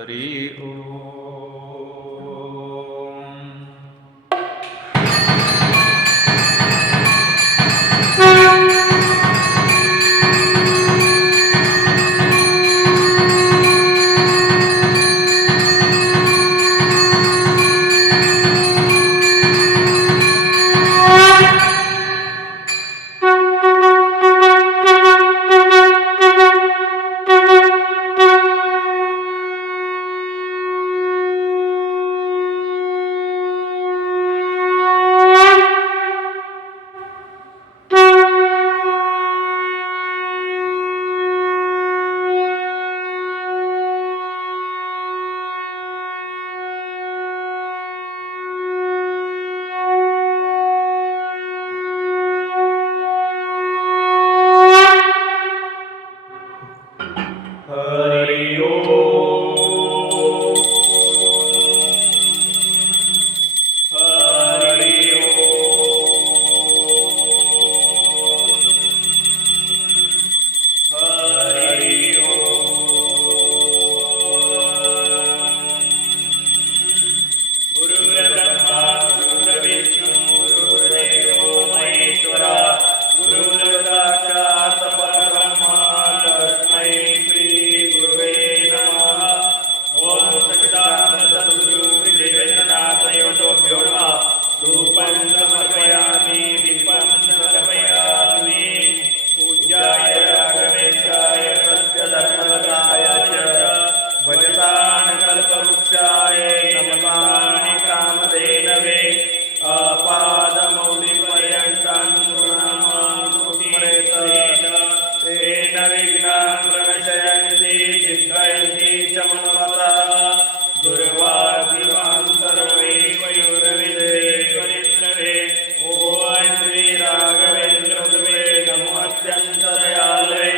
हरि ओम. हरि ओम. हरि ओम. हरि ओम. गुरुर्ब्रह्मा गुरुर्विष्णू गुरुर्देवो महेश्वरा गुरुर्साक्षात् परब्रह्म तस्मै श्री गुरुवे नमः. ओम सच्चिदानंद सद्गुरु देवेंद्रनाथ योगोभ्यो नमः. रूपं समर्पयामि दीपं समर्पयामि पूज्याय राघवेन्द्राय सत्यधर्मरताय च भजतां कल्पवृक्षाय नमतां कामधेनवे आपादमौलिपर्यन्तं गुणामानुस्मरेत तेन विघ्नाः प्रणश्यन्ति सिद्धयन्ति च मनोरथाः. दुर्वादिवां सर्वैर्वयोरविदेवरिन्द्रवे. ॐ श्री राघवेन्द्रगुरुवे नमो अत्यन्तदयालवे.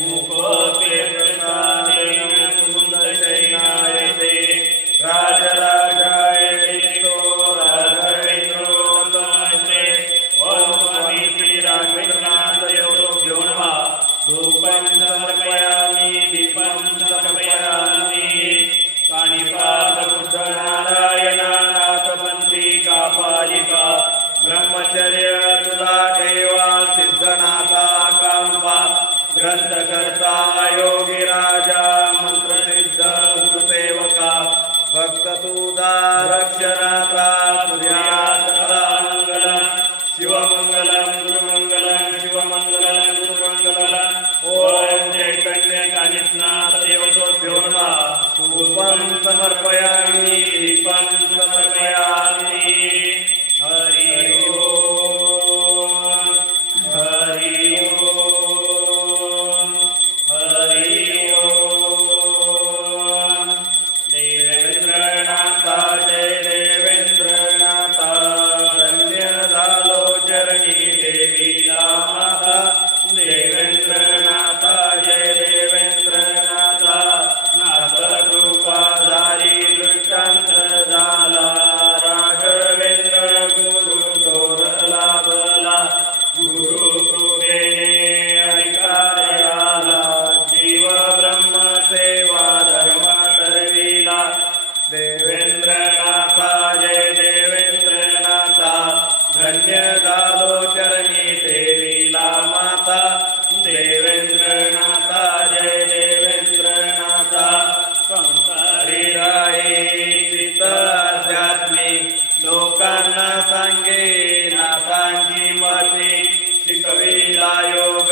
मुकोऽपि प्रसादेन मुकुन्दशयनायते राजराजाय चित्तो राघवेन्द्रो नमस्ते. ॐ स्वामी श्री राघवेन्द्रनाथ योगोभ्यो नमः. रूपं समर्पयामि दीपं समर्पयामि पाणिपाद बुद्धनारायणनाथ पंथी कापालिका ब्रह्मचर्य तुला ठेवा सिद्धनाथा कांपा ग्रंथकर्ता योगी राजा मंत्रसिद्ध गुरुसेवका भक्ततुदा रक्षनाथा पुर्यात् सदा मंगलम्. शिवमंगलम गुरुमंगलम शिवमंगलम गुरुमंगलम. ओम चैतन्य कानिस्नाथ देवतोभ्यो नमः. धूपं समर्पयामि दीपं समर्पयामि. हरि ओम. हरि ओम. हरि ओम. देवेंद्रनाथा जय देवेंद्रनाथा. धन्य झालो चरणी देवीला माता. देवेंद्रनाथा जय देवेंद्रनाथा. नाथ कृपाधारी दृष्टांत झाला. राघवेंद्र गुरु थोर लाभला. गुरु कृपेने अधिकार आला. जीव ब्रह्म सेवा धर्म तरविला. देवेंद्रनाथा जय देवेंद्रनाथा. धन्य झालो चरणी देवीला माता. देवेंद्रनाथा जय देवेंद्रनाथा. संसारी राहे चित्त आध्यात्मिक लोकांना सांगे नाथांची मती. शिकविला योग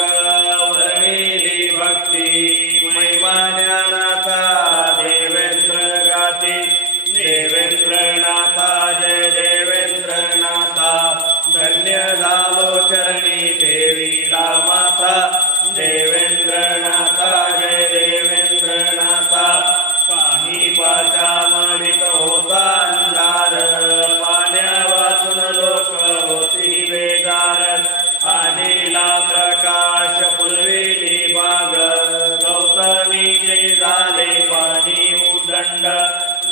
वर्णिली भक्ती. महिमा ज्ञानाचा देवेंद्र गाती. देवेंद्रनाथा जय देवेंद्रनाथा. धन्य झालो चरणी देवीला माता. देवेंद्रनाथा जय देवेंद्रनाथा. काही वाचा मलित होता अंधार. पाण्या वाचून लोक होती बेजार. आणिला प्रकाश फुलविली बाग. गौतमीचे झाले पाणी उदंड.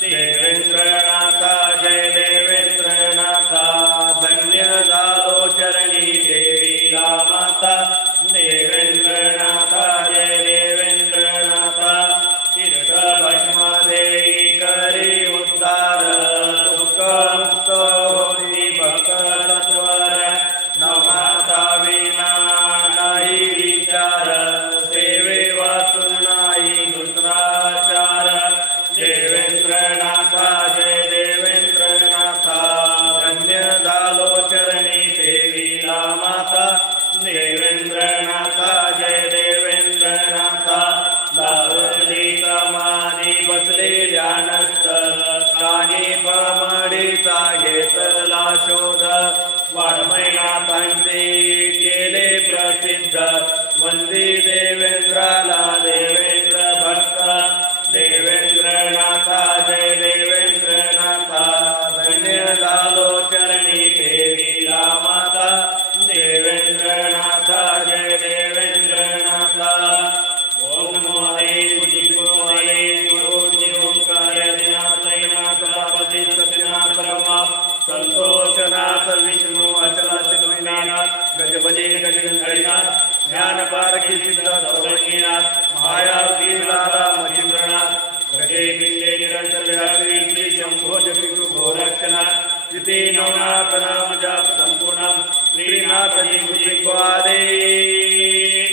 देवेंद्रनाथा जय देवेंद्रनाथा. धन्य झालो चरणी देवीला माता. देवेंद्रनाथा जय देवेंद्रनाथा. तीर्थ भस्मदे वाङ्मयनाथांचे केले प्रसिद्ध वंदे देवेंद्राला देवेंद्र भक्त देवेंद्रनाथा जय देवेंद्रनाथा धन्य झालो चरणी देवीला माता देवेंद्रनाथा जय देवेंद्रनाथा ओम नमो हरे ओंकारनाथ सत्यनाथ ब्रह्मा संतोषनाथ विष्णु अचलाचलनाथ गजपती गजगंधरीनाथ ज्ञानपारखी सिद्ध सौरंगीनाथ मायावती लाला महेंद्रनाथ घटे पिंडे निरंतर व्यापी श्री शंभो जपितु घोरक्षनाथ इति नवनाथ नाम जाप संपूर्ण श्रीनाथ जी मुझको आदेश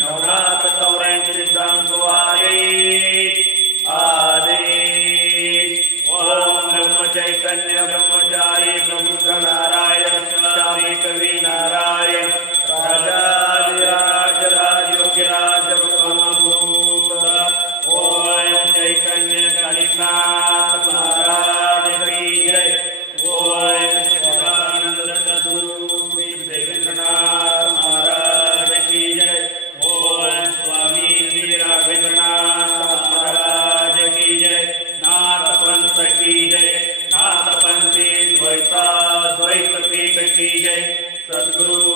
नवनाथ चौरायण सिद्धांत आदेश ओम ब्रह्म चैतन्य ब्रह्मचारी प्रबुद्ध नारायण स्वामी कवि नारायण राजाधिराज राजयोगिराज ब्रह्मभूत ओम चैतन्य कालिनाथ महाराज की जय ओम सच्चिदानंद सद्गुरु श्री देवेंद्रनाथ महाराज की जय ओम स्वामी श्री राघवेंद्रनाथ महाराज की जय नाथ पंथ की जय नाथ पंथी द्वैता द्वैत पीठ की जय सद्गुरु